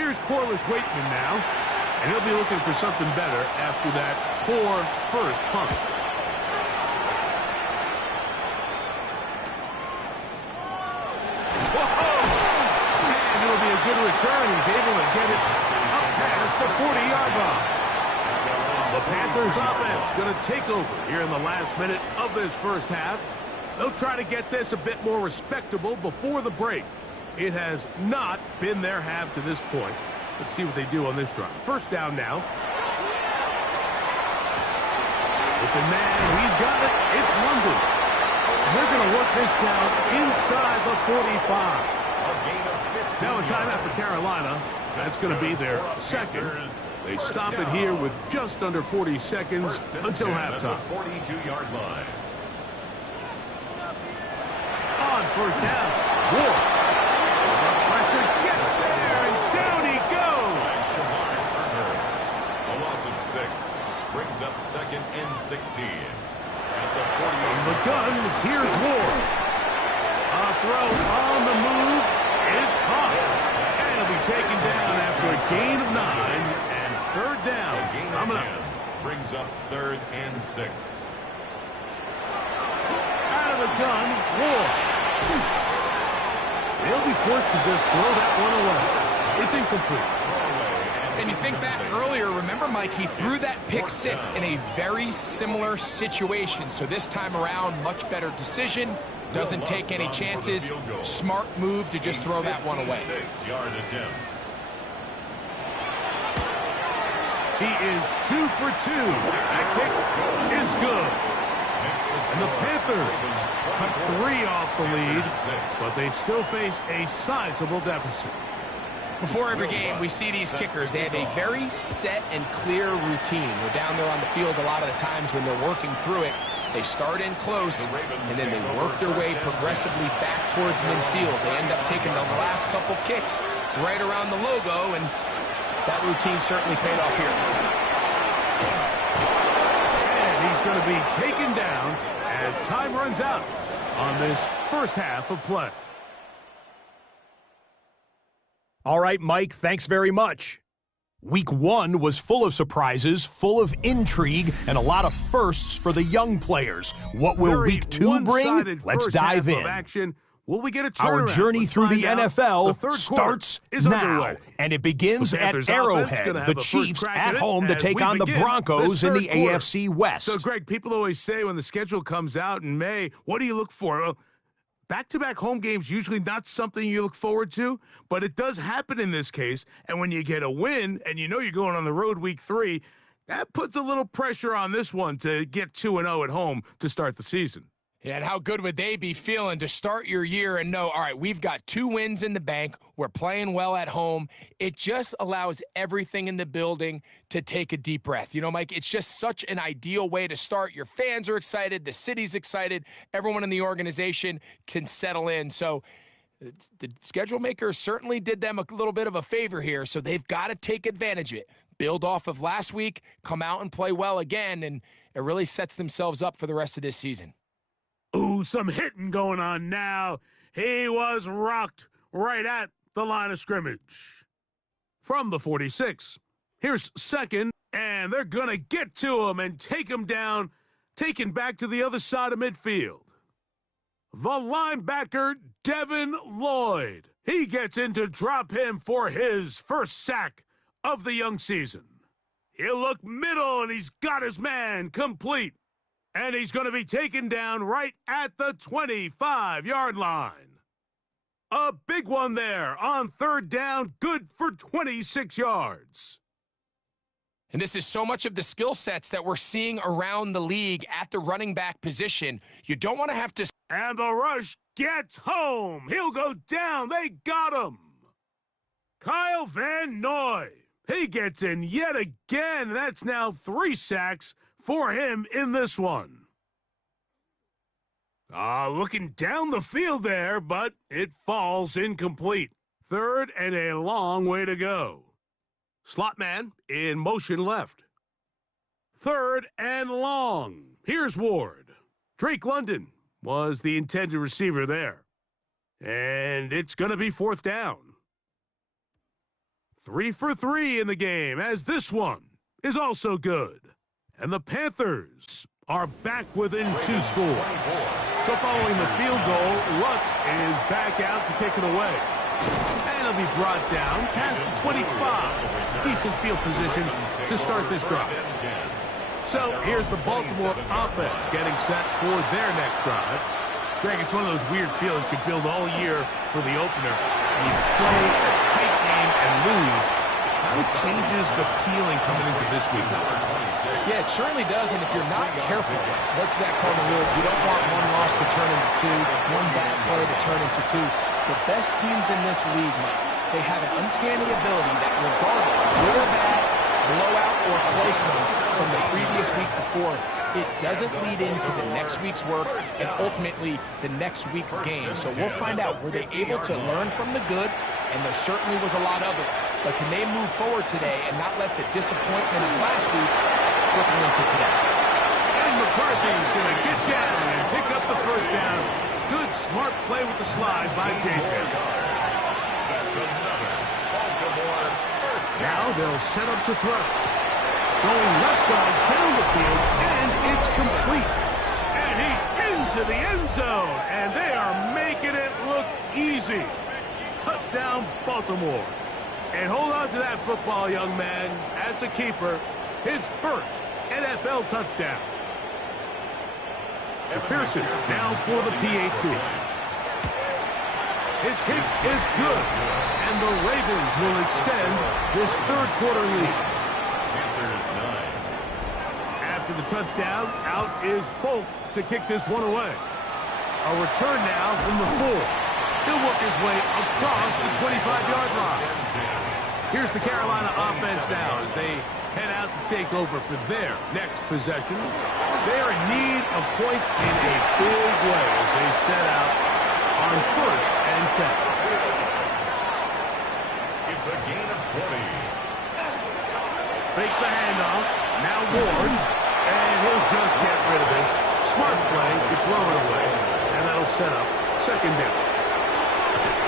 Here's Corliss Waitman now, and he'll be looking for something better after that poor first punt. Whoa! And it'll be a good return. He's able to get it up past the 40-yard line. The Panthers offense going to take over here in the last minute of this first half. They'll try to get this a bit more respectable before the break. It has not been their half to this point. Let's see what they do on this drive. First down now. Open man, he's got it. It's London. And they're going to work this down inside the 45. Now a timeout for Carolina. That's going to be their second. They stop it here with just under 40 seconds until halftime. 42-yard line. On first down, Ward. The pressure gets there, and down he goes. A loss of 6 brings up 2nd and 16. At the 40. From the gun, here's Ward. A throw on the move is caught. And it'll be taken down after a gain of 9. Third down. Coming up. Brings up 3rd and 6. Out of the gun, Ward. They'll be forced to just throw that one away. It's incomplete. And you think back earlier, remember, Mike, he threw that pick 6 in a very similar situation. So this time around, much better decision. Doesn't take any chances. Smart move to just throw that one away. 6-yard attempt. He is 2 for 2. That kick is good. And the Panthers cut 3 off the lead, but they still face a sizable deficit. Before every game, we see these kickers. They have a very set and clear routine. They're down there on the field a lot of the times when they're working through it. They start in close, and then they work their way progressively back towards midfield. They end up taking the last couple kicks right around the logo, and that routine certainly paid off here. And he's going to be taken down as time runs out on this first half of play. All right, Mike, thanks very much. Week 1 was full of surprises, full of intrigue, and a lot of firsts for the young players. What will Week 2 bring? Let's dive in. Action. Will we get a turnaround? Our journey through the NFL starts now, and it begins at Arrowhead. The Chiefs at home to take on the Broncos in the AFC West. So, Greg, people always say when the schedule comes out in May, what do you look for? Well, back-to-back home games usually not something you look forward to, but it does happen in this case. And when you get a win and you know you're going on the road week 3, that puts a little pressure on this one to get 2-0 at home to start the season. Yeah, and how good would they be feeling to start your year and know, all right, we've got 2 wins in the bank. We're playing well at home. It just allows everything in the building to take a deep breath. You know, Mike, it's just such an ideal way to start. Your fans are excited. The city's excited. Everyone in the organization can settle in. So the schedule makers certainly did them a little bit of a favor here. So they've got to take advantage of it. Build off of last week, come out and play well again, and it really sets themselves up for the rest of this season. Ooh, some hitting going on now. He was rocked right at the line of scrimmage. From the 46, here's second, and they're going to get to him and take him down, taken back to the other side of midfield. The linebacker, Devin Lloyd. He gets in to drop him for his first sack of the young season. He'll look middle, and he's got his man complete. And he's going to be taken down right at the 25-yard line. A big one there on third down, good for 26 yards. And this is so much of the skill sets that we're seeing around the league at the running back position. You don't want to have to... And the rush gets home. He'll go down. They got him. Kyle Van Noy. He gets in yet again. That's now 3 sacks for him in this one. Looking down the field there, but it falls incomplete. Third and a long way to go. Slot man in motion left. Third and long. Here's Ward. Drake London was the intended receiver there. And it's going to be fourth down. 3 for 3 in the game, as this one is also good. And the Panthers are back within 2 scores. So following the field goal, Lutz is back out to kick it away. And it'll be brought down past the 25. Decent field position to start this drive. So here's the Baltimore offense getting set for their next drive. Greg, it's one of those weird feelings you build all year for the opener. You play a tight game and lose. How it changes the feeling coming into this week. Yeah, it certainly does, and if you're not careful, what's that called in the rules? You don't want one loss to turn into 2, one bad play to turn into 2. The best teams in this league, Mike, they have an uncanny ability that regardless, good or bad, blowout or close one from the previous week before, it doesn't lead into the next week's work and ultimately the next week's game. So we'll find out, were they able to learn from the good? And there certainly was a lot of it. But can they move forward today and not let the disappointment of last week trickle into today? And McCarthy's going to get down and pick up the first down. Good, smart play with the slide by JJ. That's another Baltimore first down. Now they'll set up to throw. Going left side down the field, and it's complete. And he's into the end zone, and they are making it look easy. Touchdown, Baltimore. And hold on to that football, young man. That's a keeper. His first NFL touchdown. McPherson down for the PAT. His kick is good, and the Ravens will extend this third-quarter lead. Panthers 9. After the touchdown, out is Polk to kick this one away. A return now from the 4. He'll work his way across the 25-yard line. Here's the Carolina offense now as they head out to take over for their next possession. They're in need of points in a big way as they set out on 1st and 10. It's a gain of 20. Fake the handoff. Now Ward. And he'll just get rid of this. Smart play to throw it away. And that'll set up 2nd down.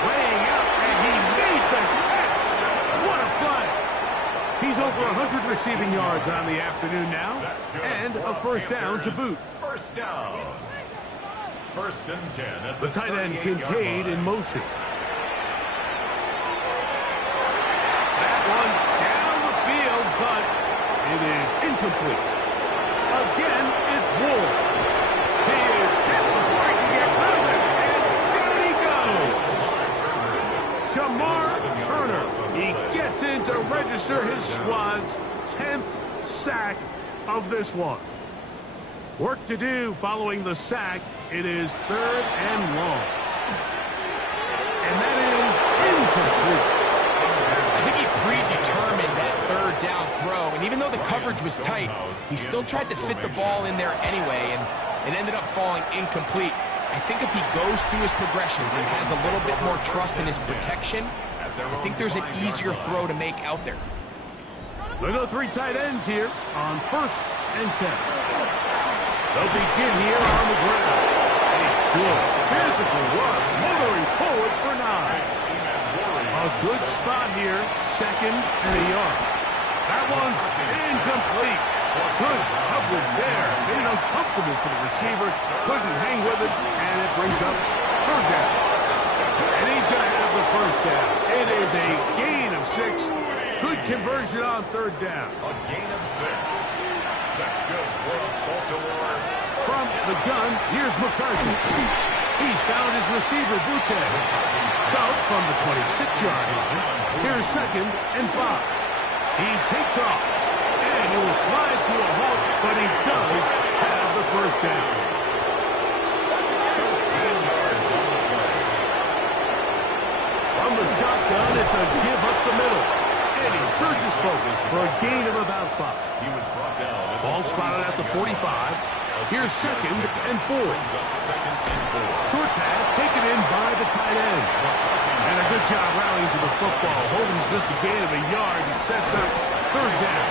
Laying out, and he made the catch. What a play. He's over 100 receiving yards on the afternoon now. And a first down to boot. First down. 1st and 10 at The tight end Kincaid in motion. That one down the field, but it is incomplete. Again, it's Ward. He is hit before he can get rid of it. And down he goes. Shamar Turner. He gets in to register his squad's 10th sack of this one. Work to do following the sack. It is 3rd and long. And that is incomplete. I think he predetermined that 3rd down throw, and even though the coverage was tight, he still tried to fit the ball in there anyway, and it ended up falling incomplete. I think if he goes through his progressions and has a little bit more trust in his protection, I think there's an easier throw to make out there. They'll go 3 tight ends here on 1st and 10. They'll begin here on the ground. A good physical run, motoring forward for 9. A good spot here, 2nd and a yard. That one's incomplete. Good coverage there. Made it uncomfortable for the receiver. Couldn't hang with it, and it brings up 3rd down. And he's going to have the first down. It is a gain of 6. Good conversion on 3rd down. A gain of 6. That's good for Baltimore. From the gun, here's McCarthy. He's found his receiver, Butte. So, from the 26-yard line, here's 2nd and 5. He takes off, and he will slide to a halt, but he does have the first down. 13 yards on the play. From the shotgun, it's a give up the middle. And he surges focus for a gain of about 5. He was brought down. Ball spotted at the 45. Here's 2nd and 4. Short pass taken in by the tight end. And a good job rallying to the football. Holding just a gain of a yard and sets up 3rd down.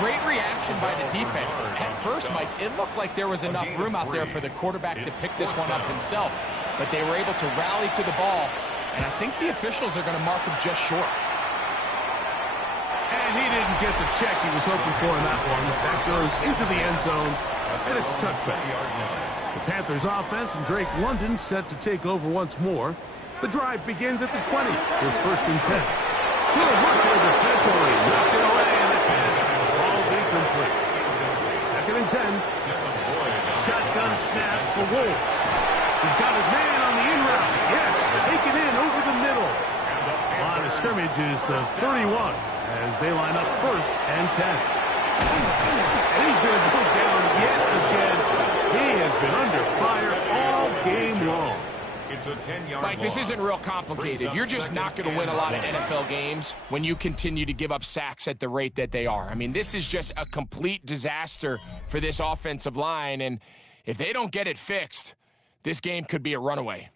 Great reaction by the defense. At first, Mike, it looked like there was enough room out there for the quarterback to pick this one up himself. But they were able to rally to the ball, And I think the officials are going to mark him just short. And he didn't get the check he was hoping for in that one. That goes into the end zone, and it's a touchback. The Panthers offense and Drake London set to take over once more. The drive begins at the 20. It's 1st and 10. Good work there defensively. Knocked it away, and the pass falls incomplete. 2nd and 10. Shotgun snap for Wolf. He's got his man on the in route. Yes, taken in over the middle. Line of scrimmage is the 31 as they line up 1st and 10. And he's going to go down yet again. He has been under fire all game long. It's a 10-yard Mike, this isn't real complicated. You're just not going to win a lot of NFL games when you continue to give up sacks at the rate that they are. I mean, this is just a complete disaster for this offensive line, and if they don't get it fixed, this game could be a runaway.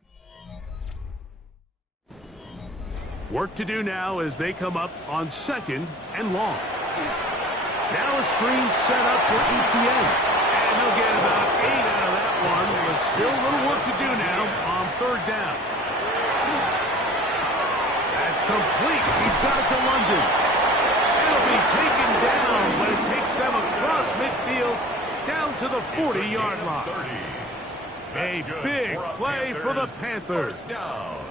Work to do now as they come up on 2nd and long. Now a screen set up for ETN. And they'll get about 8 out of that one, but still a little work to do now on 3rd down. That's complete. He's got it to London. It'll be taken down, but it takes them across midfield down to the 40-yard line. A big play for the Panthers.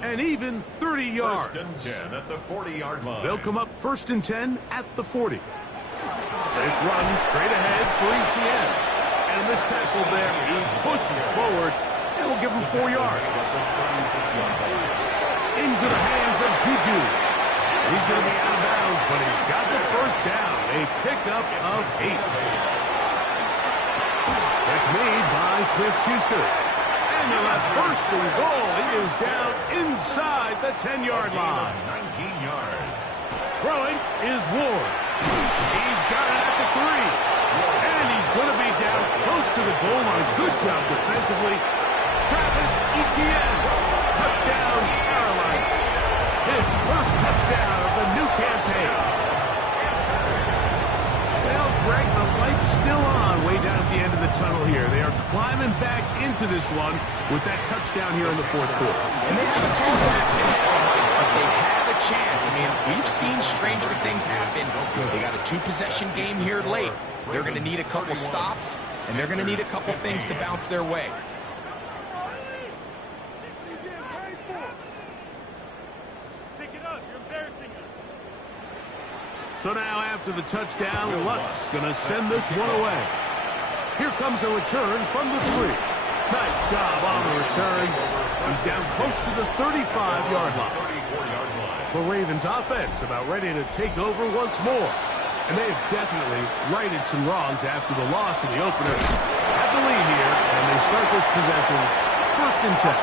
And even 30 yards. 1st and 10 at the 40-yard line. They'll come up 1st and 10 at the 40. This run straight ahead for ETN. And this tackle there, he pushes forward and will give him 4 yards. Into the hands of Juju. He's going to be out of bounds, but he's got the 1st down. A pickup of 8. That's made by Smith-Schuster. And the last 1st and goal. He is down inside the 10-yard line. 19 yards. Throwing is Ward. He's got it at the 3. And he's going to be down close to the goal line. Good job defensively. Travis Etienne. Touchdown, Carolina. His 1st touchdown of the new campaign. Well, Greg, the light's still on way down at the end of the tunnel here. They are climbing back into this one with that touchdown here in the 4th quarter. And they have a tall task ahead, but they have a chance. I mean, we've seen stranger things happen. They got a 2-possession game here late. They're going to need a couple stops, and they're going to need a couple things to bounce their way. So now after the touchdown, Lutz going to send this one away. Here comes a return from the 3. Nice job on the return. He's down close to the 35-yard line. The Ravens offense about ready to take over once more. And they have definitely righted some wrongs after the loss in the opener. Have the lead here, and they start this possession 1st and 10.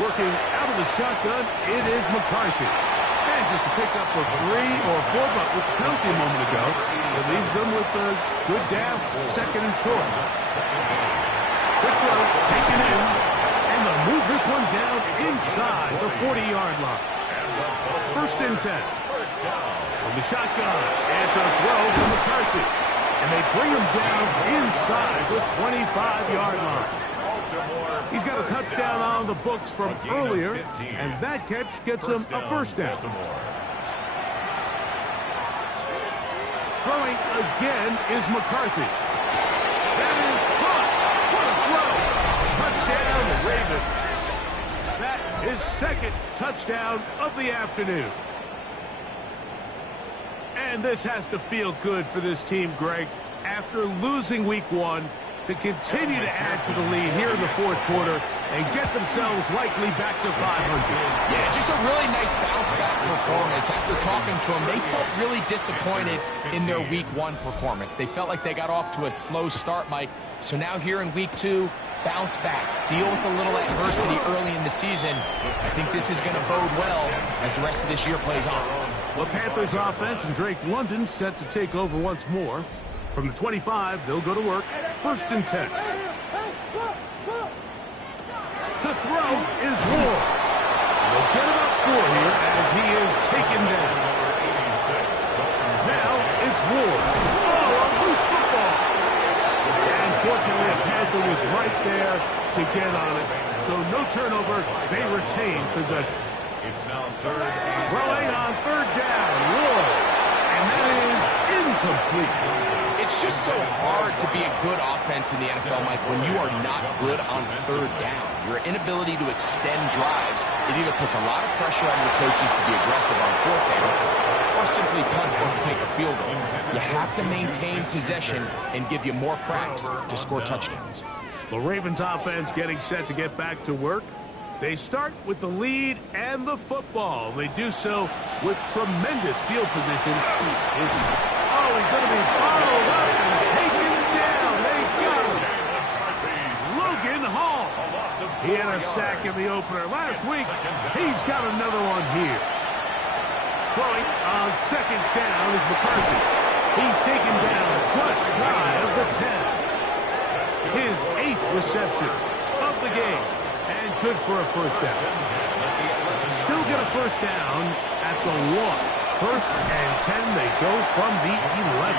Working out of the shotgun, it is McCarthy. And just to pick up a 3 or 4, but with the penalty a moment ago, it leaves them with a good down, 2nd and short. Quick throw, taken in, and they'll move this one down inside the 40-yard line. 1st and 10. From the shotgun, and to throw from McCarthy. And they bring him down inside the 25-yard line. He's got a touchdown on the books from earlier, and that catch gets him a 1st down. Throwing again is McCarthy. That is caught. What a throw. Touchdown, Ravens. That is 2nd touchdown of the afternoon. And this has to feel good for this team, Greg, after losing week 1. To continue to add to the lead here in the 4th quarter and get themselves likely back to 500. Yeah, just a really nice bounce-back performance. After talking to them, they felt really disappointed in their Week 1 performance. They felt like they got off to a slow start, Mike. So now here in Week 2, bounce back, deal with a little adversity early in the season. I think this is going to bode well as the rest of this year plays on. The Panthers offense and Drake London set to take over once more. From the 25, they'll go to work. 1st and 10. To throw is Ward. They'll get about 4 here as he is taken down. Now it's Ward. Oh, a loose football. And fortunately, a Panther was right there to get on it. So no turnover. They retain possession. It's now third and Throwing on third down. Ward. And that is incomplete. It's just so hard to be a good offense in the NFL, Mike, when you are not good on third down. Your inability to extend drives, it either puts a lot of pressure on your coaches to be aggressive on fourth down or simply punt or kick a field goal. You have to maintain possession and give you more cracks to score touchdowns. The Ravens offense getting set to get back to work. They start with the lead and the football. They do so with tremendous field position. He's going to be followed up and taken down. They got him. Logan Hall. He had a sack in the opener last week. He's got another one here. Throwing on second down is McCarthy. He's taken down just shy of the 10. His 8th reception of the game. And good for a first down. Still get a first down at the 1. First and 10, they go from the 11.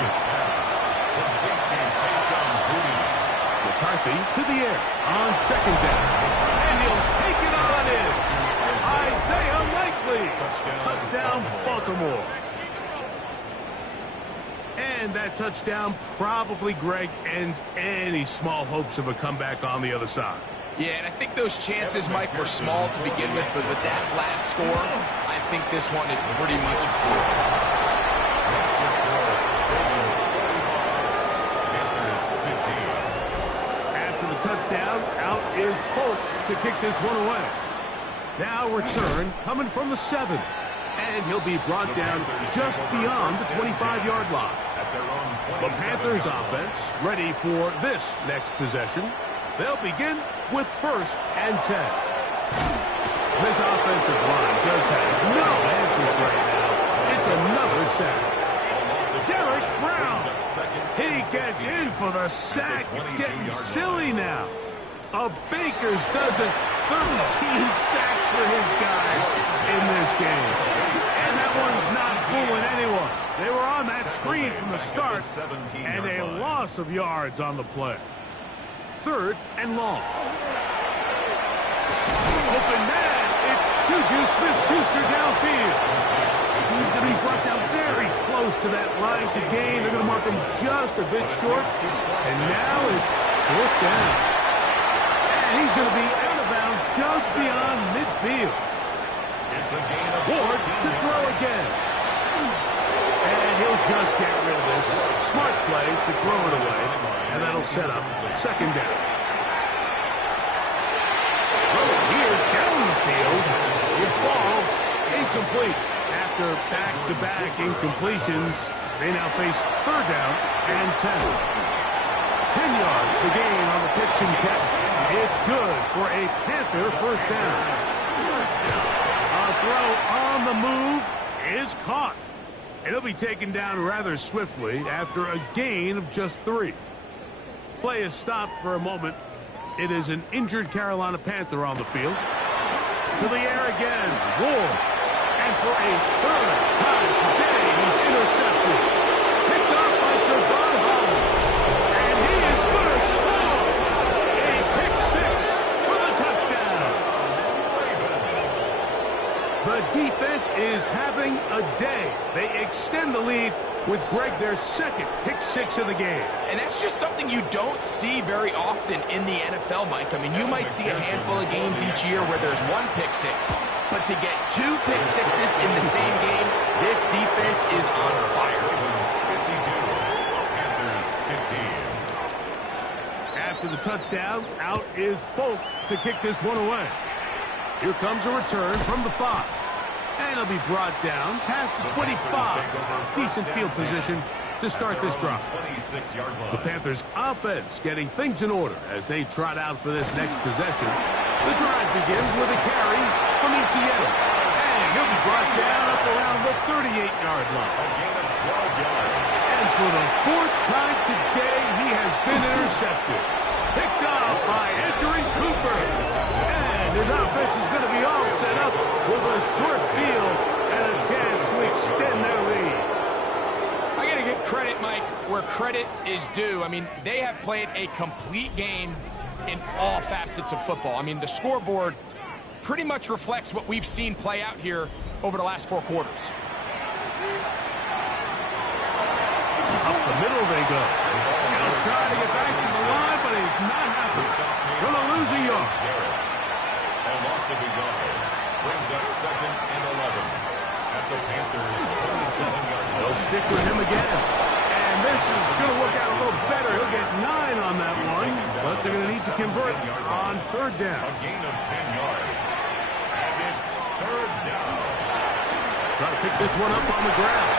McCarthy to the air on second down. And he'll take it on in. Isaiah Likely. Touchdown, Baltimore. And that touchdown probably, Greg, ends any small hopes of a comeback on the other side. Yeah, and I think those chances, Mike, were small to begin with, but with that last score, I think this one is pretty much over. After the touchdown, out is Polk to kick this one away. Now return coming from the 7. And he'll be brought down just beyond the 25-yard line. The Panthers offense ready for this next possession. They'll begin with first and 10. This offensive line just has no answers right now. It's another sack. Derek Brown. He gets in for the sack. It's getting silly now. A Baker's dozen, 13 sacks for his guys in this game. And that one's not fooling anyone. They were on that screen from the start, and a loss of yards on the play. Third and long. Open man. It's Juju Smith-Schuster downfield. He's going to be brought down very close to that line to gain. They're going to mark him just a bit short. And now it's fourth down. And he's going to be out of bounds just beyond midfield. It's a gain of Ward to throw again. And he'll just get rid of this. Smart play to throw it away. And that'll set up second down. Here down the field will fall incomplete. After back-to-back incompletions, they now face third down and 10. 10 yards the gain on the pitch and catch. It's good for a Panther first down. A throw on the move is caught. It'll be taken down rather swiftly after a gain of just 3. Play is stopped for a moment. It is an injured Carolina Panther on the field. To the air again. Ward. And for a third time today, he's intercepted. Picked off by Trevon Holland. And he is going to score. A pick 6 for the touchdown. The defense is having a day. They extend the lead with Greg their second pick 6 of the game. And that's just something you don't see very often in the NFL, Mike. I mean, you might see a handful of games each year where there's 1 pick 6. But to get 2 pick 6s in the same game, this defense is on fire. After the touchdown, out is Polk to kick this one away. Here comes a return from the 5. And he'll be brought down past the 25. Decent field position to start this drive. The Panthers' offense getting things in order as they trot out for this next possession. The drive begins with a carry from Etienne. And he'll be brought down up around the 38-yard line. And for the 4th time today, he has been intercepted. Picked off by Edgerrin Cooper. And his offense is going to be all set up with a short field extend their lead. I got to give credit, Mike, where credit is due. I mean, they have played a complete game in all facets of football. I mean, the scoreboard pretty much reflects what we've seen play out here over the last 4 quarters. Up the middle they go. He'll try to get back to the line, but he's not happy. Going to lose a yard. A loss of a yard brings up 2nd and 11 at the Panthers' 27-yard line. They'll stick with him again. And this is going to work out a little better. He'll get 9 on that one, but they're going to need to convert on 3rd down. A gain of 10 yards. And it's 3rd down. Try to pick this one up on the ground.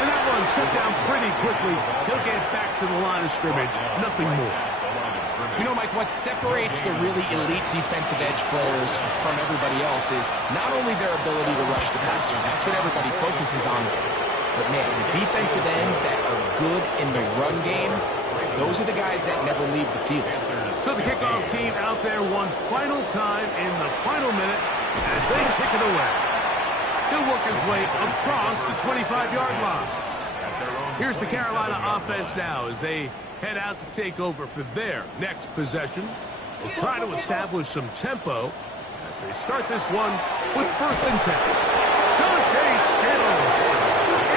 And that one shut down pretty quickly. He'll get back to the line of scrimmage. Nothing more. You know, Mike, what separates the really elite defensive edge players from everybody else is not only their ability to rush the passer. That's what everybody focuses on. But, man, the defensive ends that are good in the run game, those are the guys that never leave the field. So the kickoff team out there one final time in the final minute as they kick it away. He'll work his way across the 25-yard line. Here's the Carolina offense now as they head out to take over for their next possession. They'll try to establish some tempo as they start this one with 1st and 10. Dante Stidham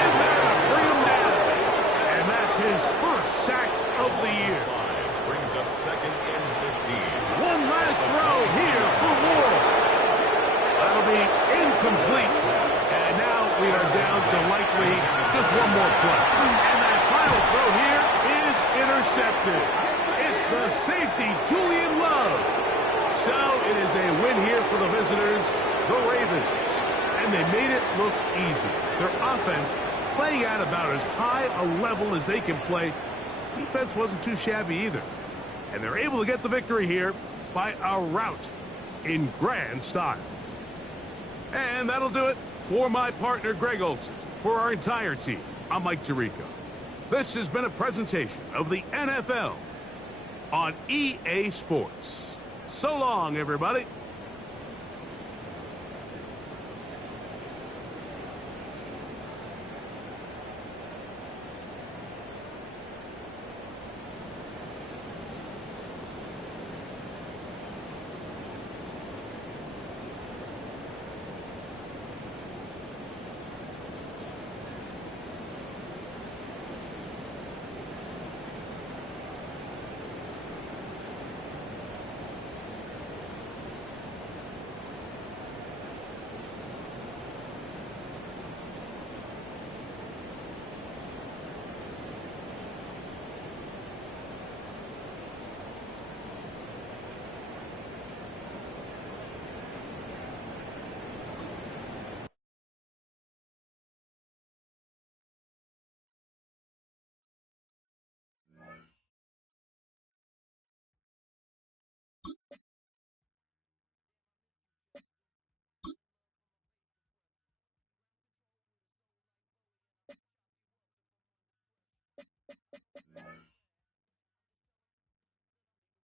in there to bring him down. And that's his 1st sack of the year. Brings up 2nd and 15. One last throw here for Ward. That'll be incomplete. And now we are down to likely just one more play. And that final throw here is intercepted. It's the safety, Julian Love. So it is a win here for the visitors, the Ravens. And they made it look easy. Their offense playing at about as high a level as they can play. Defense wasn't too shabby either. And they're able to get the victory here by a rout in grand style. And that'll do it for my partner, Greg Olson. For our entire team, I'm Mike Tirico. This has been a presentation of the NFL on EA Sports. So long, everybody.